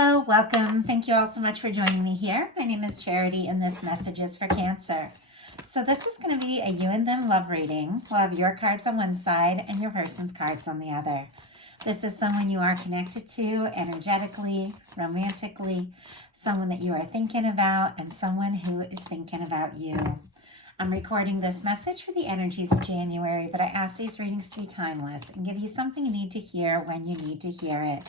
Hello, welcome. Thank you all so much for joining me here. My name is Charity and this message is for Cancer. So this is going to be a you and them love reading. We'll have your cards on one side and your person's cards on the other. This is someone you are connected to energetically, romantically, someone that you are thinking about, and someone who is thinking about you. I'm recording this message for the energies of January, but I ask these readings to be timeless and give you something you need to hear when you need to hear it.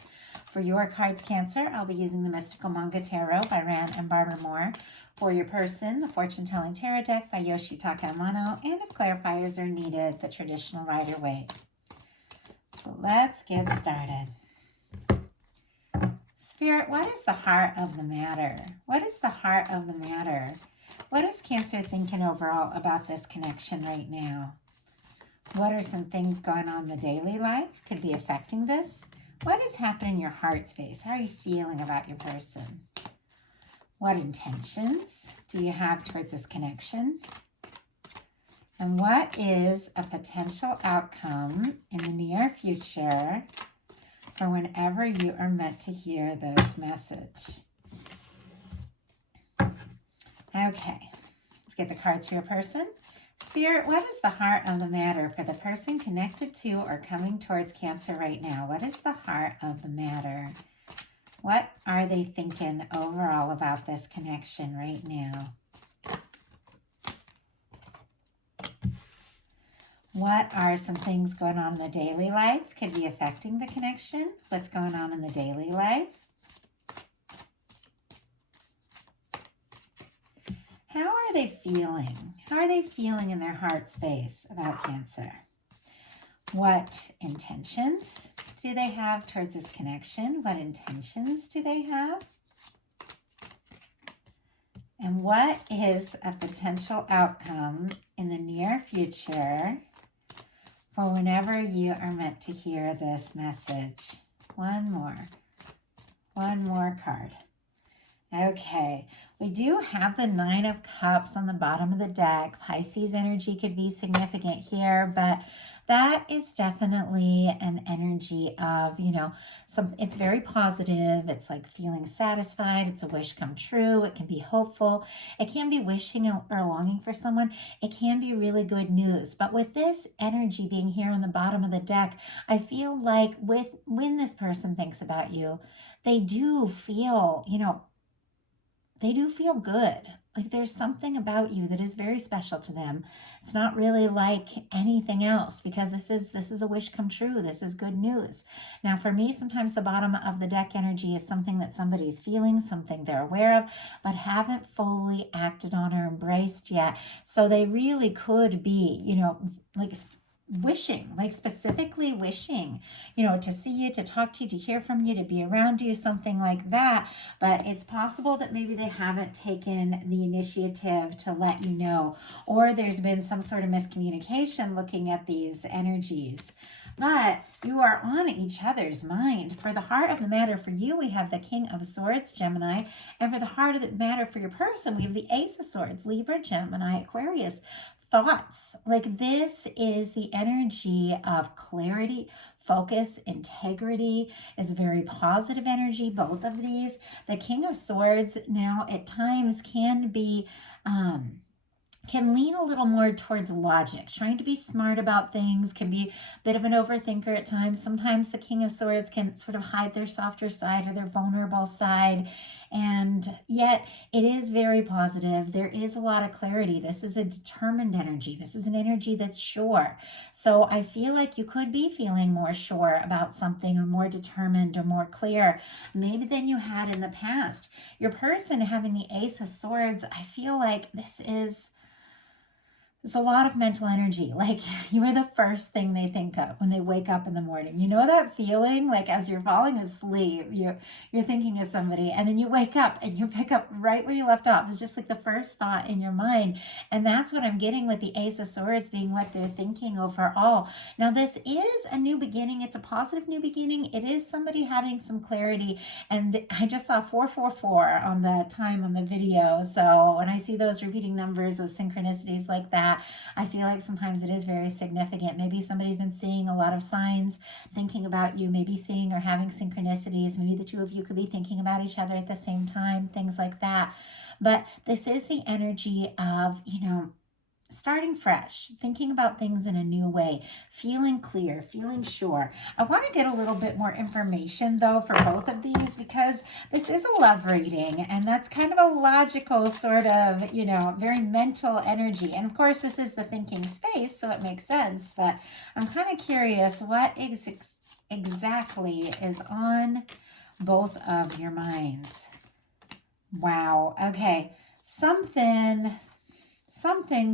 For your cards, Cancer, I'll be using the Mystical Manga Tarot by Ran and Barbara Moore. For your person, the Fortune Telling Tarot Deck by Yoshitaka Amano, and if clarifiers are needed, the Traditional Rider-Waite. So let's get started. Spirit, what is the heart of the matter? What is the heart of the matter? What is Cancer thinking overall about this connection right now? What are some things going on in the daily life could be affecting this? What is happening in your heart space? How are you feeling about your person? What intentions do you have towards this connection? And what is a potential outcome in the near future for whenever you are meant to hear this message? Okay, let's get the cards for your person. Spirit, what is the heart of the matter for the person connected to or coming towards Cancer right now? What is the heart of the matter? What are they thinking overall about this connection right now? What are some things going on in the daily life could be affecting the connection? What's going on in the daily life? How are they feeling? How are they feeling in their heart space about Cancer? What intentions do they have towards this connection? What intentions do they have? And what is a potential outcome in the near future for whenever you are meant to hear this message? One more card. Okay, we do have the Nine of Cups on the bottom of the deck. Pisces energy could be significant here, but that is definitely an energy of, it's very positive. It's like feeling satisfied. It's a wish come true. It can be hopeful. It can be wishing or longing for someone. It can be really good news. But with this energy being here on the bottom of the deck, I feel like when this person thinks about you, they do feel, they do feel good. Like there's something about you that is very special to them. It's not really like anything else because this is a wish come true. This is good news. Now for me, sometimes the bottom of the deck energy is something that somebody's feeling, something they're aware of, but haven't fully acted on or embraced yet. So they really could be, like wishing, like specifically wishing, to see you, to talk to you, to hear from you, to be around you, something like that. But it's possible that maybe they haven't taken the initiative to let you know, or there's been some sort of miscommunication looking at these energies. But you are on each other's mind. For the heart of the matter for you, we have the King of Swords, Gemini. And for the heart of the matter for your person, we have the Ace of Swords, Libra, Gemini, Aquarius. Thoughts. Like this is the energy of clarity, focus, integrity. It's very positive energy, both of these. The King of Swords now at times can lean a little more towards logic, trying to be smart about things, can be a bit of an overthinker at times. Sometimes the King of Swords can sort of hide their softer side or their vulnerable side, and yet it is very positive. There is a lot of clarity. This is a determined energy. This is an energy that's sure. So I feel like you could be feeling more sure about something or more determined or more clear maybe than you had in the past. Your person having the Ace of Swords, I feel like it's a lot of mental energy. Like you are the first thing they think of when they wake up in the morning. You know that feeling like as you're falling asleep, you're thinking of somebody and then you wake up and you pick up right where you left off. It's just like the first thought in your mind. And that's what I'm getting with the Ace of Swords being what they're thinking overall. Now this is a new beginning. It's a positive new beginning. It is somebody having some clarity. And I just saw 444 on the time on the video. So when I see those repeating numbers, those synchronicities like that, that. I feel like sometimes it is very significant. Maybe somebody's been seeing a lot of signs, thinking about you, maybe seeing or having synchronicities. Maybe the two of you could be thinking about each other at the same time, things like that. But this is the energy of, starting fresh, thinking about things in a new way, feeling clear, feeling sure. I want to get a little bit more information though for both of these, because this is a love reading and that's kind of a logical sort of, very mental energy. And of course, this is the thinking space, so it makes sense. But I'm kind of curious what exactly is on both of your minds. Wow. Okay. Something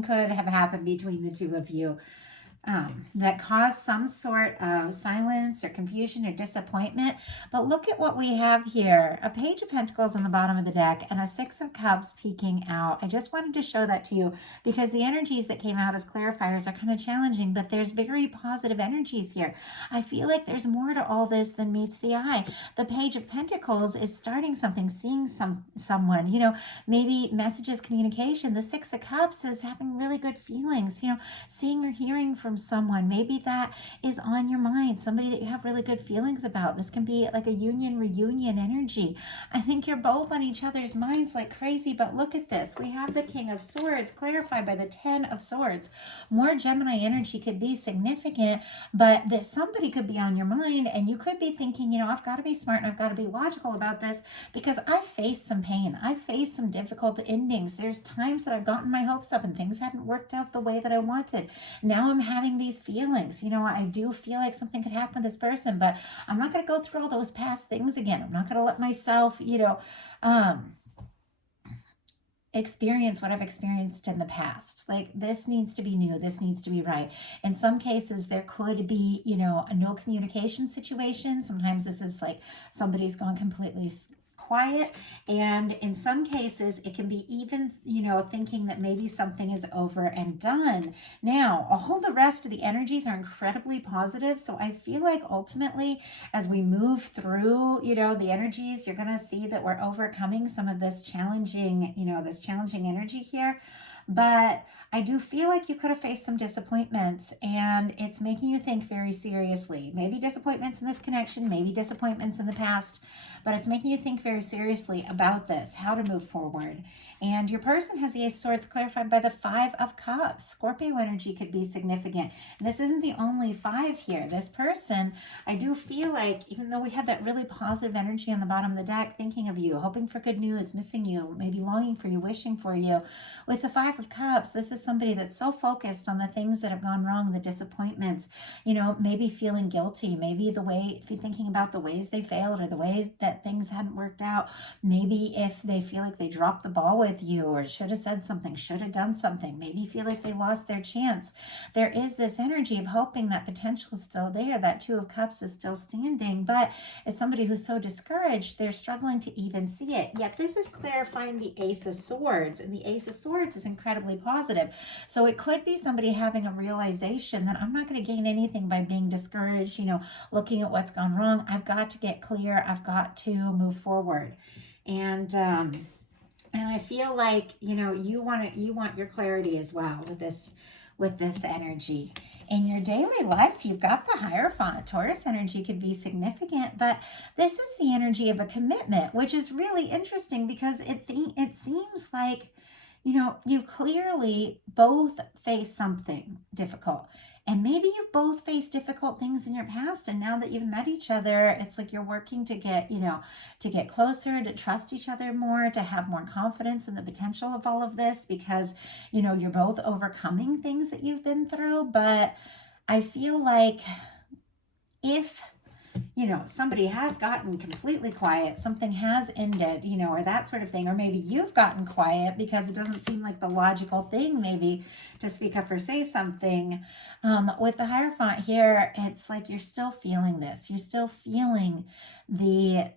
could have happened between the two of you that caused some sort of silence or confusion or disappointment. But look at what we have here. A Page of Pentacles on the bottom of the deck and a Six of Cups peeking out. I just wanted to show that to you because the energies that came out as clarifiers are kind of challenging, but there's very positive energies here. I feel like there's more to all this than meets the eye. The Page of Pentacles is starting something, seeing someone, maybe messages, communication. The Six of Cups is having really good feelings, seeing or hearing from someone. Maybe that is on your mind, somebody that you have really good feelings about. This can be like a union reunion energy. I think you're both on each other's minds like crazy. But look at this, we have the King of Swords clarified by the Ten of Swords. More Gemini energy could be significant, but that somebody could be on your mind and you could be thinking, I've got to be smart and I've got to be logical about this because I faced some pain, I faced some difficult endings. There's times that I've gotten my hopes up and things hadn't worked out the way that I wanted. Now I'm having these feelings. I do feel like something could happen with this person, but I'm not going to go through all those past things again. I'm not going to let myself, experience what I've experienced in the past. Like, this needs to be new. This needs to be right. In some cases, there could be, a no communication situation. Sometimes this is like somebody's gone completely quiet, and in some cases it can be even thinking that maybe something is over and done. Now all the rest of the energies are incredibly positive, so I feel like ultimately as we move through the energies, you're going to see that we're overcoming some of this challenging energy here. But I do feel like you could have faced some disappointments, and it's making you think very seriously. Maybe disappointments in this connection, maybe disappointments in the past, but it's making you think very seriously about this, how to move forward. And your person has the Ace of Swords clarified by the Five of Cups. Scorpio energy could be significant. And this isn't the only five here. This person, I do feel like, even though we have that really positive energy on the bottom of the deck, thinking of you, hoping for good news, missing you, maybe longing for you, wishing for you. With the Five of Cups, this is somebody that's so focused on the things that have gone wrong, the disappointments, maybe feeling guilty, maybe if you're thinking about the ways they failed or the ways that things hadn't worked out, maybe if they feel like they dropped the ball with you or should have said something, should have done something, maybe feel like they lost their chance. There is this energy of hoping that potential is still there, that Two of Cups is still standing, but it's somebody who's so discouraged, they're struggling to even see it. Yet this is clarifying the Ace of Swords, and the Ace of Swords is incredibly positive. So it could be somebody having a realization that I'm not going to gain anything by being discouraged, looking at what's gone wrong. I've got to get clear. I've got to move forward. And I feel like, you want your clarity as well with this energy. In your daily life, you've got the Hierophant. Taurus energy could be significant, but this is the energy of a commitment, which is really interesting because it seems like, you clearly both face something difficult. And maybe you've both faced difficult things in your past, and now that you've met each other, it's like you're working to get closer, to trust each other more, to have more confidence in the potential of all of this, because, you're both overcoming things that you've been through. But I feel like if somebody has gotten completely quiet, something has ended, or that sort of thing, or maybe you've gotten quiet because it doesn't seem like the logical thing maybe to speak up or say something. With the Hierophant here, it's like you're still feeling this. You're still feeling the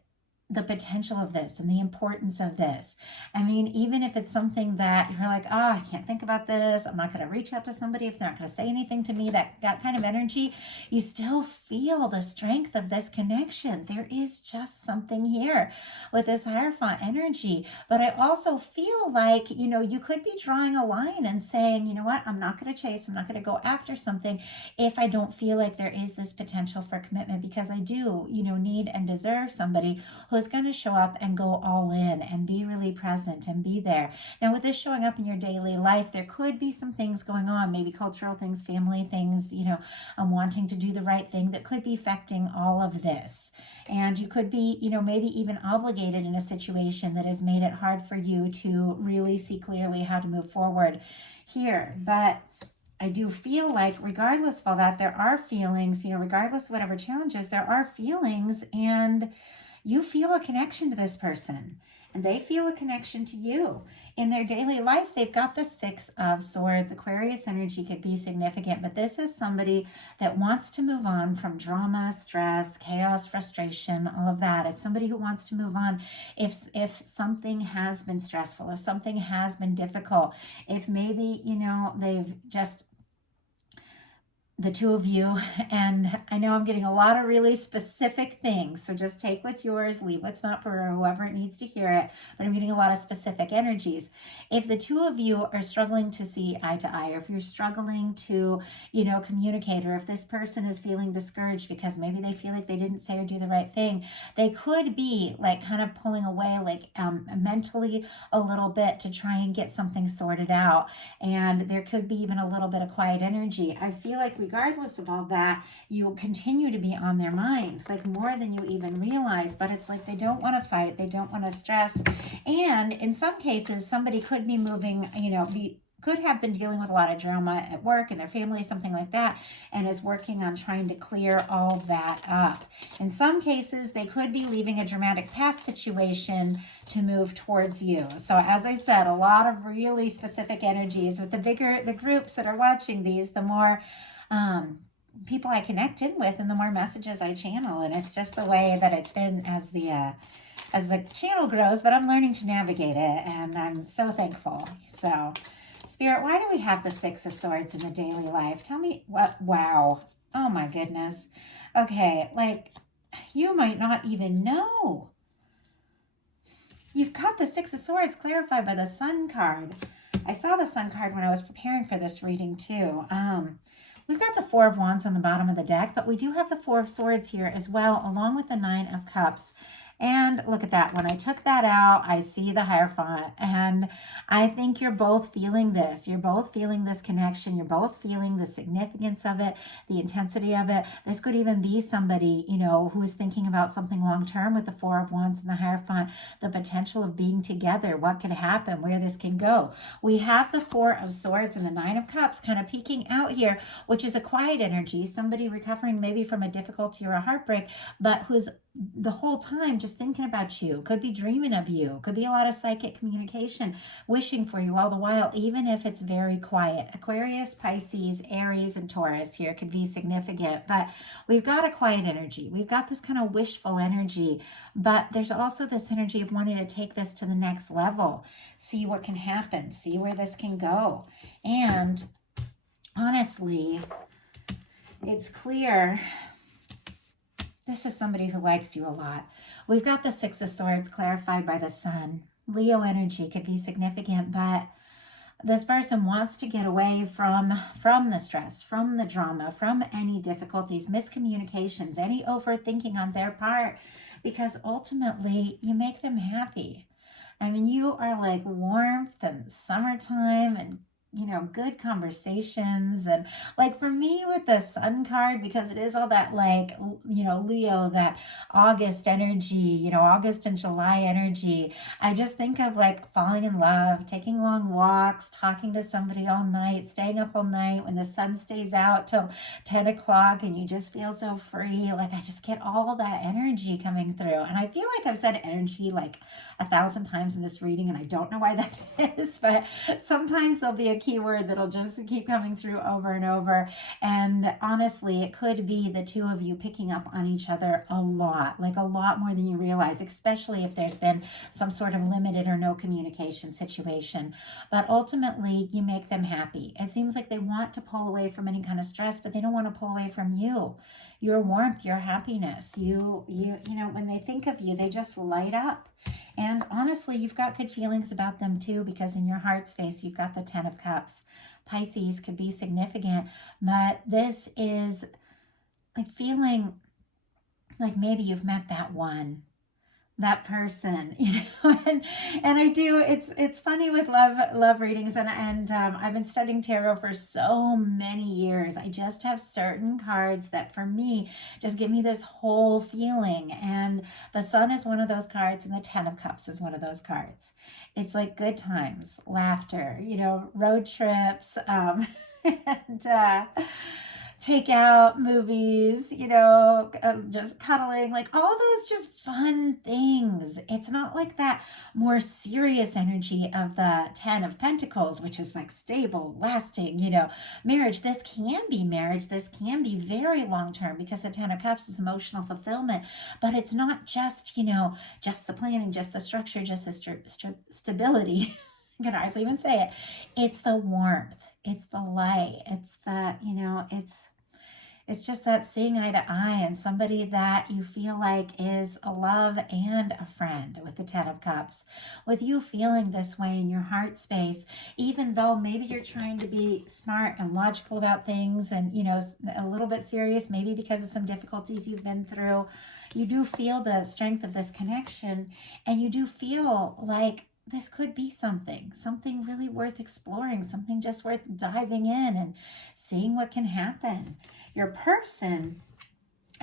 the potential of this and the importance of this. I mean, even if it's something that you're like, oh, I can't think about this, I'm not going to reach out to somebody if they're not going to say anything to me, that kind of energy, you still feel the strength of this connection. There is just something here with this Hierophant energy. But I also feel like, you could be drawing a line and saying, you know what, I'm not going to chase, I'm not going to go after something if I don't feel like there is this potential for commitment, because I do, need and deserve somebody who's going to show up and go all in and be really present and be there. Now, with this showing up in your daily life, there could be some things going on, maybe cultural things, family things, wanting to do the right thing that could be affecting all of this. And you could be, maybe even obligated in a situation that has made it hard for you to really see clearly how to move forward here. But I do feel like regardless of all that, there are feelings, regardless of whatever challenges, there are feelings, and you feel a connection to this person and they feel a connection to you. In their daily life, they've got the Six of Swords. Aquarius energy could be significant, but this is somebody that wants to move on from drama, stress, chaos, frustration, all of that. It's somebody who wants to move on if something has been stressful, if something has been difficult, if maybe, they've just the two of you, and I know I'm getting a lot of really specific things, so just take what's yours, leave what's not for whoever it needs to hear it, but I'm getting a lot of specific energies. If the two of you are struggling to see eye to eye, or if you're struggling to, communicate, or if this person is feeling discouraged because maybe they feel like they didn't say or do the right thing, they could be like kind of pulling away, like mentally a little bit to try and get something sorted out, and there could be even a little bit of quiet energy. I feel like regardless of all that, you will continue to be on their mind, like more than you even realize. But it's like they don't want to fight, they don't want to stress. And in some cases, somebody could be moving, could have been dealing with a lot of drama at work and their family, something like that, and is working on trying to clear all that up. In some cases, they could be leaving a dramatic past situation to move towards you. So as I said, a lot of really specific energies. With the bigger the groups that are watching these, the more people I connect in with and the more messages I channel. And it's just the way that it's been as the channel grows, but I'm learning to navigate it, and I'm so thankful. So Spirit, why do we have the Six of Swords in the daily life? Tell me what. Wow. Oh my goodness. Okay, like you might not even know. You've got the Six of Swords clarified by the Sun card. I saw the Sun card when I was preparing for this reading too. We've got the Four of Wands on the bottom of the deck, but we do have the Four of Swords here as well, along with the Nine of Cups. And look at that. When I took that out, I see the Hierophant. And I think you're both feeling this. You're both feeling this connection. You're both feeling the significance of it, the intensity of it. This could even be somebody, who is thinking about something long-term with the Four of Wands and the Hierophant, the potential of being together, what could happen, where this can go. We have the Four of Swords and the Nine of Cups kind of peeking out here, which is a quiet energy, somebody recovering maybe from a difficulty or a heartbreak, but who's the whole time just thinking about you, could be dreaming of you, could be a lot of psychic communication, wishing for you all the while, even if it's very quiet. Aquarius, Pisces, Aries, and Taurus here could be significant, but we've got a quiet energy. We've got this kind of wishful energy, but there's also this energy of wanting to take this to the next level, see what can happen, see where this can go. And honestly, it's clear this is somebody who likes you a lot. We've got the Six of Swords clarified by the Sun. Leo energy could be significant, but this person wants to get away from the stress, from the drama, from any difficulties, miscommunications, any overthinking on their part, because ultimately you make them happy. I mean, you are like warmth and summertime and good conversations. And like for me with the Sun card, because it is all that like, Leo, that August energy, August and July energy, I just think of like falling in love, taking long walks, talking to somebody all night, staying up all night when the sun stays out till 10 o'clock and you just feel so free. Like I just get all that energy coming through. And I feel like I've said energy like 1,000 times in this reading, and I don't know why that is, but sometimes there'll be a keyword that'll just keep coming through over and over. And honestly, it could be the two of you picking up on each other a lot, like a lot more than you realize, especially if there's been some sort of limited or no communication situation. But ultimately, you make them happy. It seems like they want to pull away from any kind of stress, but they don't want to pull away from you, your warmth, your happiness. You know, when they think of you, they just light up. And honestly, you've got good feelings about them too, because in your heart space, you've got the 10 of Cups. Pisces could be significant, but this is like feeling like maybe you've met that person, you know. And I do, it's funny with love readings, and I've been studying tarot for so many years. I just have certain cards that for me just give me this whole feeling, and the Sun is one of those cards, and the 10 of Cups is one of those cards. It's like good times, laughter, you know, road trips, and take out movies, you know, just cuddling, like all those just fun things. It's not like that more serious energy of the 10 of Pentacles, which is like stable, lasting, you know, marriage. This can be marriage. This can be very long term, because the 10 of Cups is emotional fulfillment, but it's not just, you know, just the planning, just the structure, just the stability. I can hardly even say it. It's the warmth. It's the light. It's the, you know, it's just that seeing eye to eye, and somebody that you feel like is a love and a friend with the 10 of Cups. With you feeling this way in your heart space, even though maybe you're trying to be smart and logical about things and, you know, a little bit serious, maybe because of some difficulties you've been through, you do feel the strength of this connection, and you do feel like this could be something really worth exploring, something just worth diving in and seeing what can happen. Your person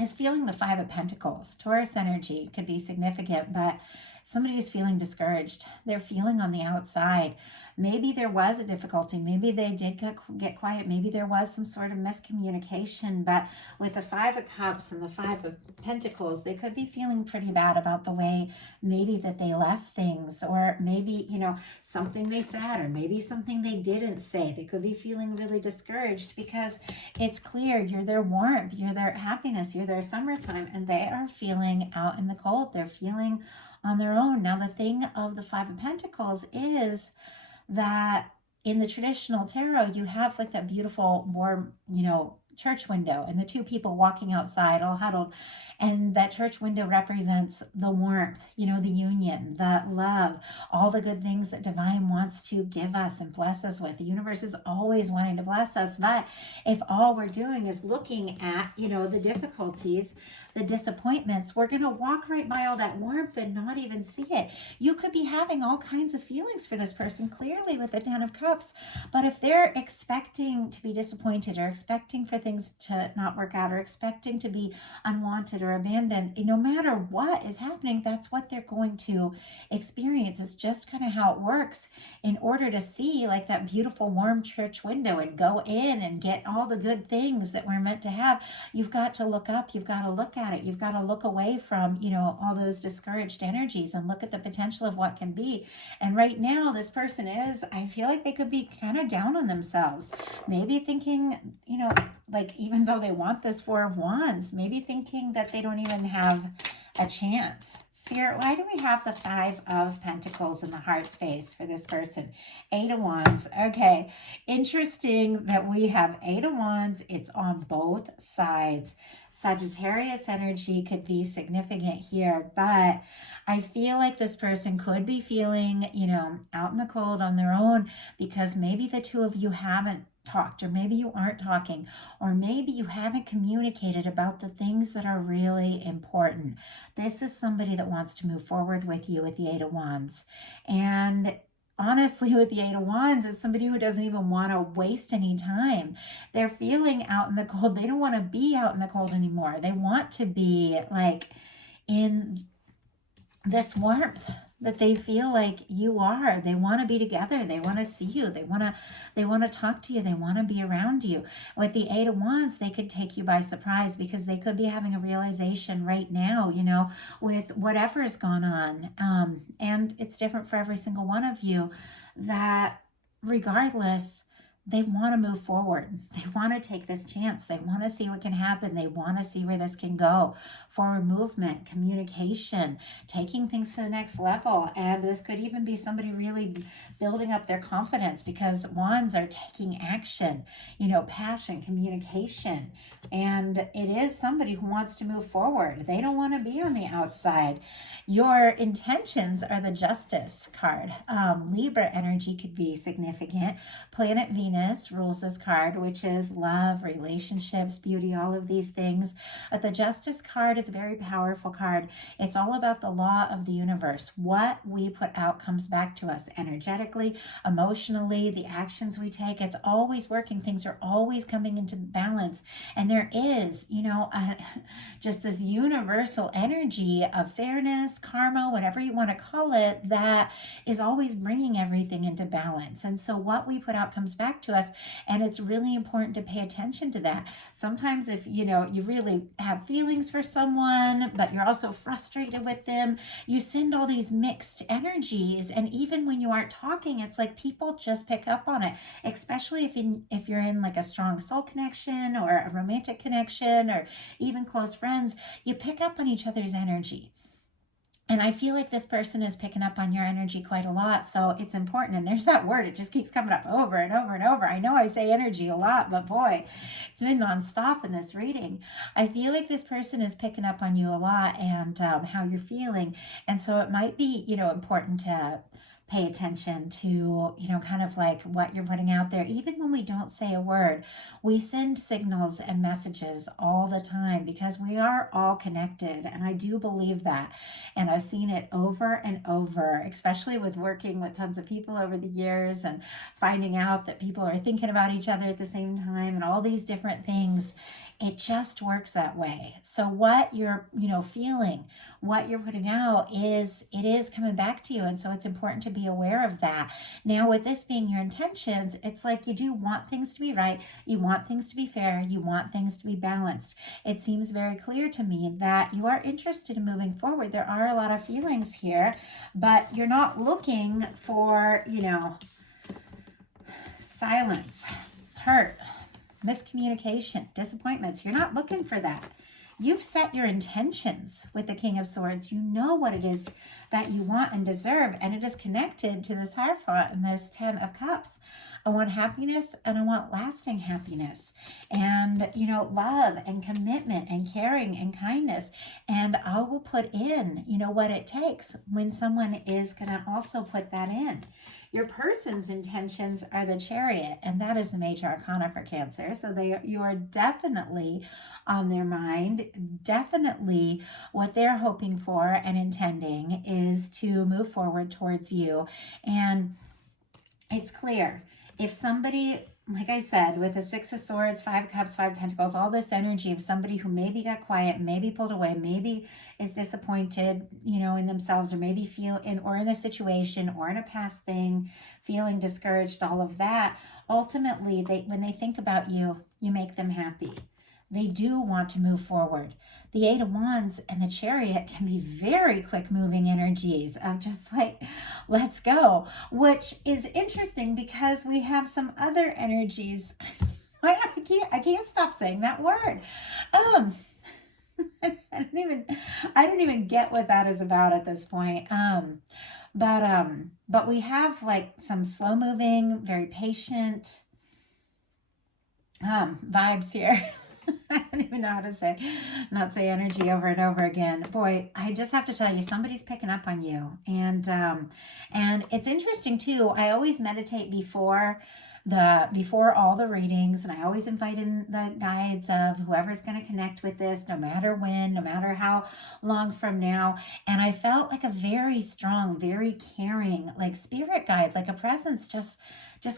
is feeling the 5 of Pentacles. Taurus energy could be significant, but somebody is feeling discouraged. They're feeling on the outside. Maybe there was a difficulty. Maybe they did get quiet. Maybe there was some sort of miscommunication. But with the 5 of Cups and the 5 of Pentacles, they could be feeling pretty bad about the way maybe that they left things, or maybe, you know, something they said, or maybe something they didn't say. They could be feeling really discouraged, because it's clear you're their warmth, you're their happiness, you're their summertime, and they are feeling out in the cold. They're feeling on their own. Now, the thing of the 5 of Pentacles is that in the traditional tarot, you have like that beautiful warm, you know, church window, and the two people walking outside all huddled, and that church window represents the warmth, you know, the union, the love, all the good things that divine wants to give us and bless us with. The universe is always wanting to bless us, but if all we're doing is looking at, you know, the difficulties, the disappointments, we're going to walk right by all that warmth and not even see it. You could be having all kinds of feelings for this person, clearly with the 10 of Cups, but if they're expecting to be disappointed, or expecting for things to not work out, or expecting to be unwanted or abandoned, no matter what is happening, that's what they're going to experience. It's just kind of how it works. In order to see like that beautiful warm church window and go in and get all the good things that we're meant to have, you've got to look up, you've got to look at it, you've got to look away from, you know, all those discouraged energies and look at the potential of what can be. And right now, this person is, I feel like they could be kind of down on themselves, maybe thinking, you know, like, even though they want this 4 of Wands, maybe thinking that they don't even have a chance. Spirit, why do we have the 5 of Pentacles in the heart space for this person? 8 of Wands. Okay, interesting that we have 8 of Wands. It's on both sides. Sagittarius energy could be significant here, but I feel like this person could be feeling, you know, out in the cold on their own, because maybe the two of you haven't talked, or maybe you aren't talking, or maybe you haven't communicated about the things that are really important. This is somebody that wants to move forward with you with the 8 of Wands. And honestly, with the 8 of Wands, it's somebody who doesn't even want to waste any time. They're feeling out in the cold. They don't want to be out in the cold anymore. They want to be like in this warmth that they feel like you are. They want to be together. They want to see you. They want to talk to you. They want to be around you. With the 8 of Wands, they could take you by surprise, because they could be having a realization right now, you know, with whatever's gone on. And it's different for every single one of you, that regardless, they want to move forward. They want to take this chance. They want to see what can happen. They want to see where this can go. Forward movement, communication, taking things to the next level. And this could even be somebody really building up their confidence, because wands are taking action, passion, communication. And it is somebody who wants to move forward. They don't want to be on the outside. Your intentions are the Justice card. Libra energy could be significant. Planet Venus rules this card, which is love, relationships, beauty, all of these things. But the Justice card is a very powerful card. It's all about the law of the universe. What we put out comes back to us energetically, emotionally, the actions we take. It's always working. Things are always coming into balance. And there is, just this universal energy of fairness, karma, whatever you want to call it, that is always bringing everything into balance. And so what we put out comes back to us, and it's really important to pay attention to that. Sometimes if you really have feelings for someone, but you're also frustrated with them, you send all these mixed energies, and even when you aren't talking, it's like people just pick up on it, especially if you're in like a strong soul connection or a romantic connection or even close friends. You pick up on each other's energy. And I feel like this person is picking up on your energy quite a lot. So it's important. And there's that word. It just keeps coming up over and over and over. I know I say energy a lot, but boy, it's been nonstop in this reading. I feel like this person is picking up on you a lot, and how you're feeling. And so it might be, important to pay attention to, kind of like what you're putting out there. Even when we don't say a word, we send signals and messages all the time, because we are all connected. And I do believe that. And I've seen it over and over, especially with working with tons of people over the years and finding out that people are thinking about each other at the same time and all these different things. It just works that way. So what you're, feeling, what you're putting out it is coming back to you. And so it's important to be aware of that. Now, with this being your intentions, it's like you do want things to be right. You want things to be fair. You want things to be balanced. It seems very clear to me that you are interested in moving forward. There are a lot of feelings here, but you're not looking for, silence, hurt, miscommunication, disappointments. You're not looking for that. You've set your intentions with the King of Swords. You know what it is that you want and deserve, and it is connected to this Heartfelt and this 10 of Cups. I want happiness, and I want lasting happiness, and love and commitment and caring and kindness. And I will put in what it takes when someone is going to also put that in. Your person's intentions are the Chariot, and that is the major arcana for Cancer. So you are definitely on their mind. Definitely what they're hoping for and intending is to move forward towards you. And it's clear. If somebody, like I said, with the 6 of Swords, 5 of Cups, 5 of Pentacles, all this energy of somebody who maybe got quiet, maybe pulled away, maybe is disappointed, in themselves, or maybe or in a situation or in a past thing, feeling discouraged, all of that. Ultimately, when they think about you, you make them happy. They do want to move forward. The 8 of Wands and the Chariot can be very quick moving energies of just like, let's go, which is interesting because we have some other energies. I can't stop saying that word. I don't even get what that is about at this point. But we have like some slow moving, very patient vibes here. I don't even know how to not say energy over and over again. Boy, I just have to tell you, somebody's picking up on you. And it's interesting too. I always meditate before all the readings, and I always invite in the guides of whoever's going to connect with this, no matter when, no matter how long from now. And I felt like a very strong, very caring, like spirit guide, like a presence, just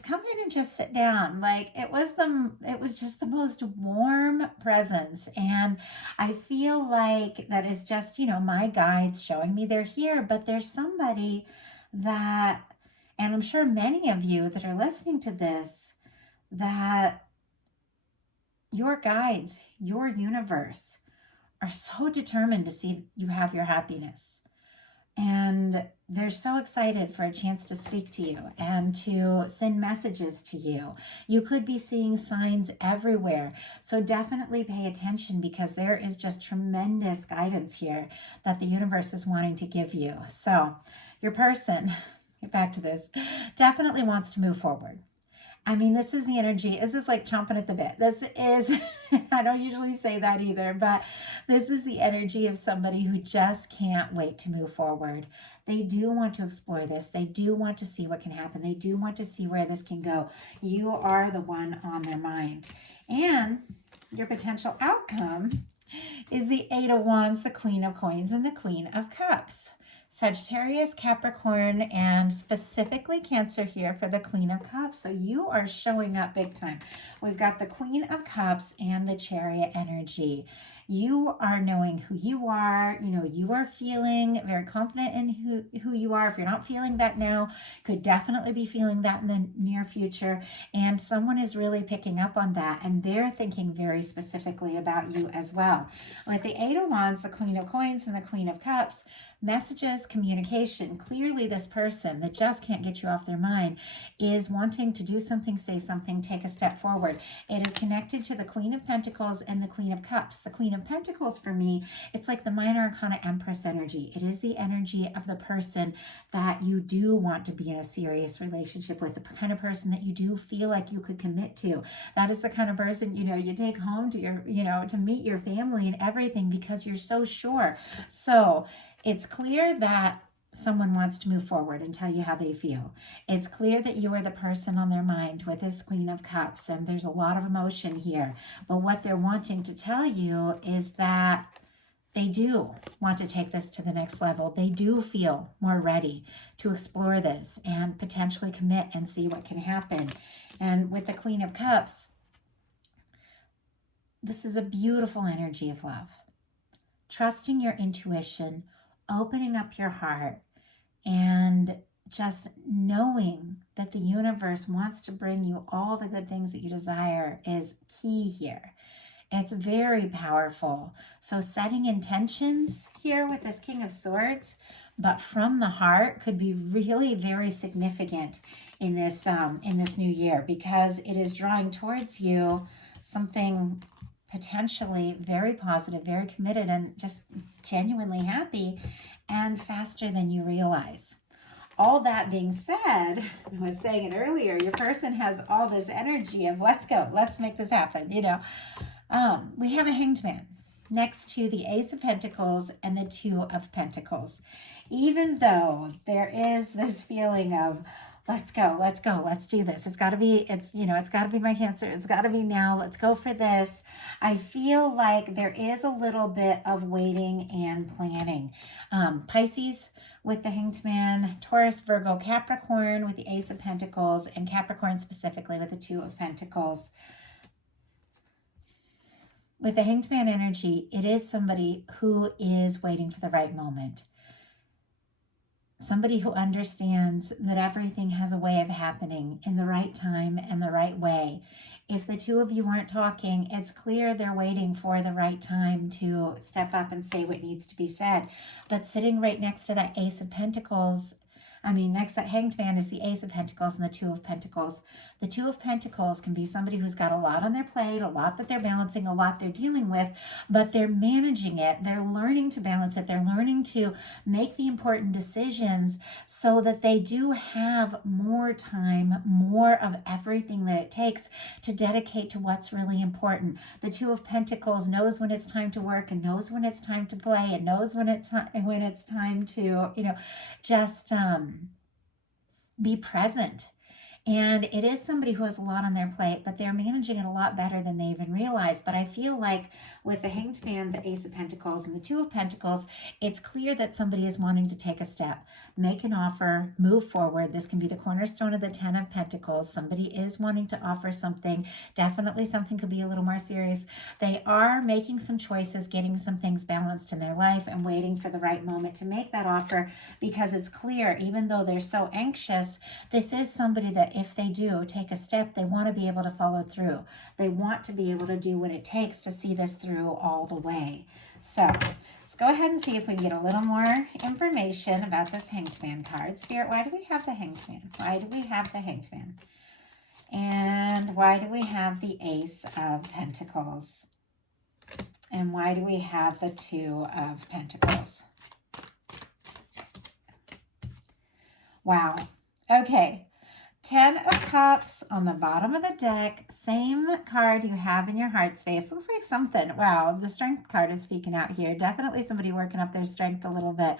come in and just sit down. Like it was just the most warm presence. And I feel like that is just, my guides showing me they're here, but there's somebody that, and I'm sure many of you that are listening to this, that your guides, your universe, are so determined to see you have your happiness. And they're so excited for a chance to speak to you and to send messages to you. You could be seeing signs everywhere. So definitely pay attention, because there is just tremendous guidance here that the universe is wanting to give you. So your person, get back to this, definitely wants to move forward. I mean, this is the energy. This is like chomping at the bit. This is, I don't usually say that either, but this is the energy of somebody who just can't wait to move forward. They do want to explore this. They do want to see what can happen. They do want to see where this can go. You are the one on their mind. And your potential outcome is the Eight of Wands, the Queen of Coins, and the Queen of Cups. Sagittarius, Capricorn, and specifically Cancer here for the Queen of Cups. So you are showing up big time. We've got the Queen of Cups and the Chariot energy. You are knowing who you are. You know, you are feeling very confident in who you are. If you're not feeling that now, could definitely be feeling that in the near future. And someone is really picking up on that, and they're thinking very specifically about you as well. With the Eight of Wands, the Queen of Coins, and the Queen of Cups, messages, communication. Clearly this person that just can't get you off their mind is wanting to do something, say something, take a step forward. It is connected to the Queen of Pentacles and the Queen of Cups. The Queen of Pentacles, for me, it's like the Minor Arcana Empress energy. It is the energy of the person that you do want to be in a serious relationship with, the kind of person that you do feel like you could commit to. That is the kind of person, you know, you take home to your, you know, to meet your family and everything, because you're so sure. So it's clear that someone wants to move forward and tell you how they feel. It's clear that you are the person on their mind with this Queen of Cups, and there's a lot of emotion here. But what they're wanting to tell you is that they do want to take this to the next level. They do feel more ready to explore this and potentially commit and see what can happen. And with the Queen of Cups, this is a beautiful energy of love. Trusting your intuition, opening up your heart, and just knowing that the universe wants to bring you all the good things that you desire is key here. It's very powerful. So setting intentions here with this King of Swords, but from the heart, could be really very significant in this new year, because it is drawing towards you something potentially very positive, very committed, and just genuinely happy, and faster than you realize. All that being said, I was saying it earlier, your person has all this energy of let's go, let's make this happen, you know. We have a Hanged Man next to the Ace of Pentacles and the Two of Pentacles. Even though there is this feeling of let's go, let's do this. It's got to be my Cancer. It's got to be now. Let's go for this. I feel like there is a little bit of waiting and planning. Pisces with the Hanged Man, Taurus, Virgo, Capricorn with the Ace of Pentacles, and Capricorn specifically with the Two of Pentacles. With the Hanged Man energy, it is somebody who is waiting for the right moment. Somebody who understands that everything has a way of happening in the right time and the right way. If the two of you weren't talking, it's clear they're waiting for the right time to step up and say what needs to be said. But sitting right next to that Ace of Pentacles, next to that Hanged Man is the Ace of Pentacles and the Two of Pentacles. The Two of Pentacles can be somebody who's got a lot on their plate, a lot that they're balancing, a lot they're dealing with, but they're managing it. They're learning to balance it. They're learning to make the important decisions so that they do have more time, more of everything that it takes to dedicate to what's really important. The Two of Pentacles knows when it's time to work, and knows when it's time to play, and knows when it's time to, just be present. And it is somebody who has a lot on their plate, but they're managing it a lot better than they even realize. But I feel like with the Hanged Man, the Ace of Pentacles, and the Two of Pentacles, it's clear that somebody is wanting to take a step, make an offer, move forward. This can be the cornerstone of the Ten of Pentacles. Somebody is wanting to offer something. Definitely something could be a little more serious. They are making some choices, getting some things balanced in their life, and waiting for the right moment to make that offer, because it's clear, even though they're so anxious, this is somebody that if they do take a step, they want to be able to follow through. They want to be able to do what it takes to see this through all the way. So let's go ahead and see if we can get a little more information about this Hanged Man card. Spirit, why do we have the Hanged Man? Why do we have the Hanged Man? And why do we have the Ace of Pentacles? And why do we have the Two of Pentacles? Wow. Okay. 10 of Cups on the bottom of the deck. Same card you have in your heart space. Looks like something. Wow. The Strength card is speaking out here. Definitely somebody working up their strength a little bit.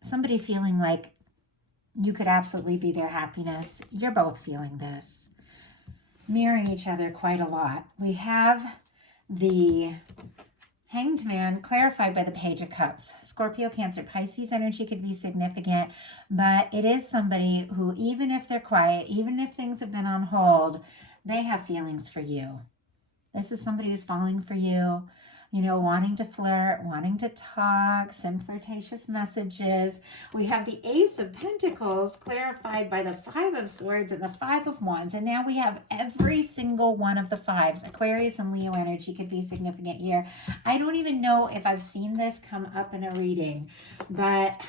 Somebody feeling like you could absolutely be their happiness. You're both feeling this. Mirroring each other quite a lot. We have the Hanged Man clarified by the Page of Cups. Scorpio, Cancer, Pisces energy could be significant, but it is somebody who, even if they're quiet, even if things have been on hold, they have feelings for you. This is somebody who's falling for you, you know, wanting to flirt, wanting to talk, send flirtatious messages. We have the Ace of Pentacles clarified by the Five of Swords and the Five of Wands. And now we have every single one of the fives. Aquarius and Leo energy could be significant here. I don't even know if I've seen this come up in a reading, but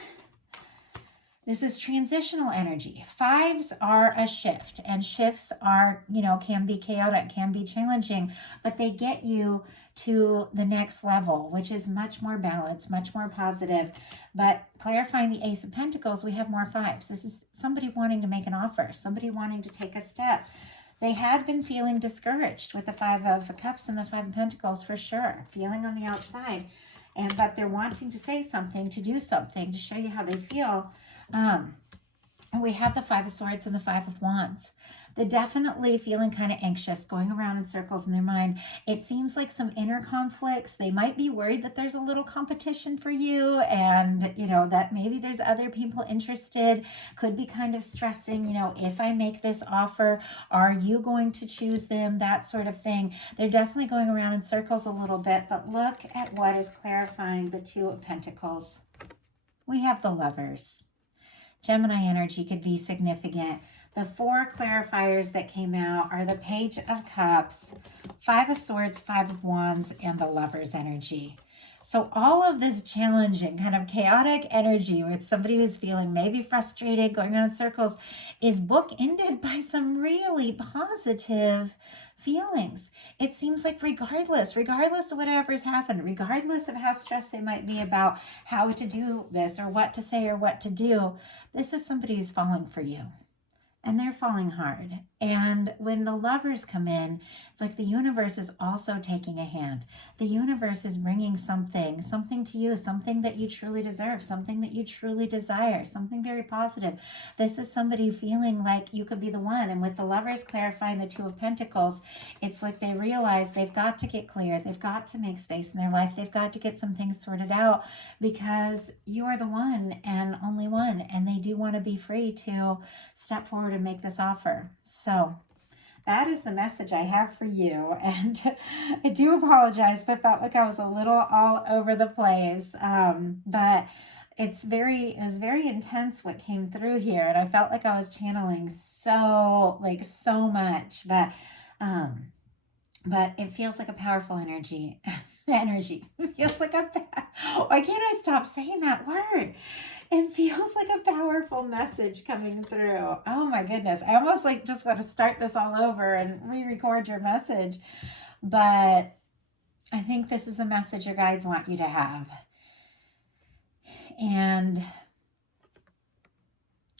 this is transitional energy. Fives are a shift, and shifts are, you know, can be chaotic, can be challenging, but they get you to the next level, which is much more balanced, much more positive. But clarifying the Ace of Pentacles, we have more fives. This is somebody wanting to make an offer, somebody wanting to take a step. They had been feeling discouraged with the Five of Cups and the Five of Pentacles for sure, feeling on the outside. But they're wanting to say something, to do something, to show you how they feel. And we have the Five of Swords and the Five of Wands. They're definitely feeling kind of anxious, going around in circles in their mind. It seems like some inner conflicts. They might be worried that there's a little competition for you, and, you know, that maybe there's other people interested. Could be kind of stressing, you know, if I make this offer, are you going to choose them? That sort of thing. They're definitely going around in circles a little bit, but look at what is clarifying the Two of Pentacles. We have the Lovers. Gemini energy could be significant. The four clarifiers that came out are the Page of Cups, Five of Swords, Five of Wands, and the Lover's energy. So all of this challenging, kind of chaotic energy with somebody who's feeling maybe frustrated, going around in circles, is bookended by some really positive feelings. It seems like regardless of whatever's happened, regardless of how stressed they might be about how to do this or what to say or what to do, this is somebody who's falling for you. And they're falling hard. And when the Lovers come in, it's like the universe is also taking a hand. The universe is bringing something to you, something that you truly deserve, something that you truly desire, something very positive. This is somebody feeling like you could be the one. And with the Lovers clarifying the Two of Pentacles, it's like they realize they've got to get clear. They've got to make space in their life. They've got to get some things sorted out because you are the one and only one. And they do want to be free to step forward and make this offer. So that is the message I have for you. And I do apologize, but I felt like I was a little all over the place. But it was very intense what came through here. And I felt like I was channeling so much. But it feels like a powerful energy. It feels like why can't I stop saying that word? It feels like a powerful message coming through. Oh my goodness. I almost just want to start this all over and re-record your message. But I think this is the message your guides want you to have. And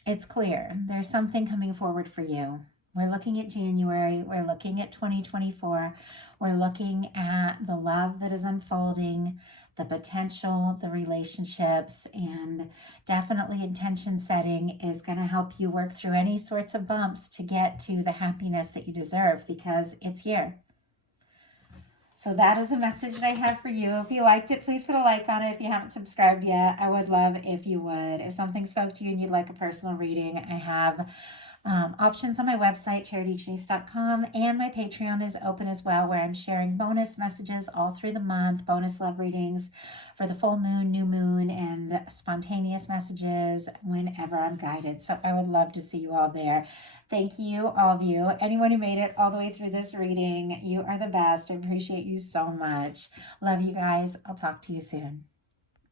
it's clear. There's something coming forward for you. We're looking at January. We're looking at 2024. We're looking at the love that is unfolding, the potential, the relationships, and definitely intention setting is going to help you work through any sorts of bumps to get to the happiness that you deserve because it's here. So that is the message that I have for you. If you liked it, please put a like on it. If you haven't subscribed yet, I would love if you would. If something spoke to you and you'd like a personal reading, I have Options on my website, charityjanice.com, and my Patreon is open as well, where I'm sharing bonus messages all through the month, bonus love readings for the full moon, new moon, and spontaneous messages whenever I'm guided. So I would love to see you all there. Thank you, all of you. Anyone who made it all the way through this reading, you are the best. I appreciate you so much. Love you guys. I'll talk to you soon.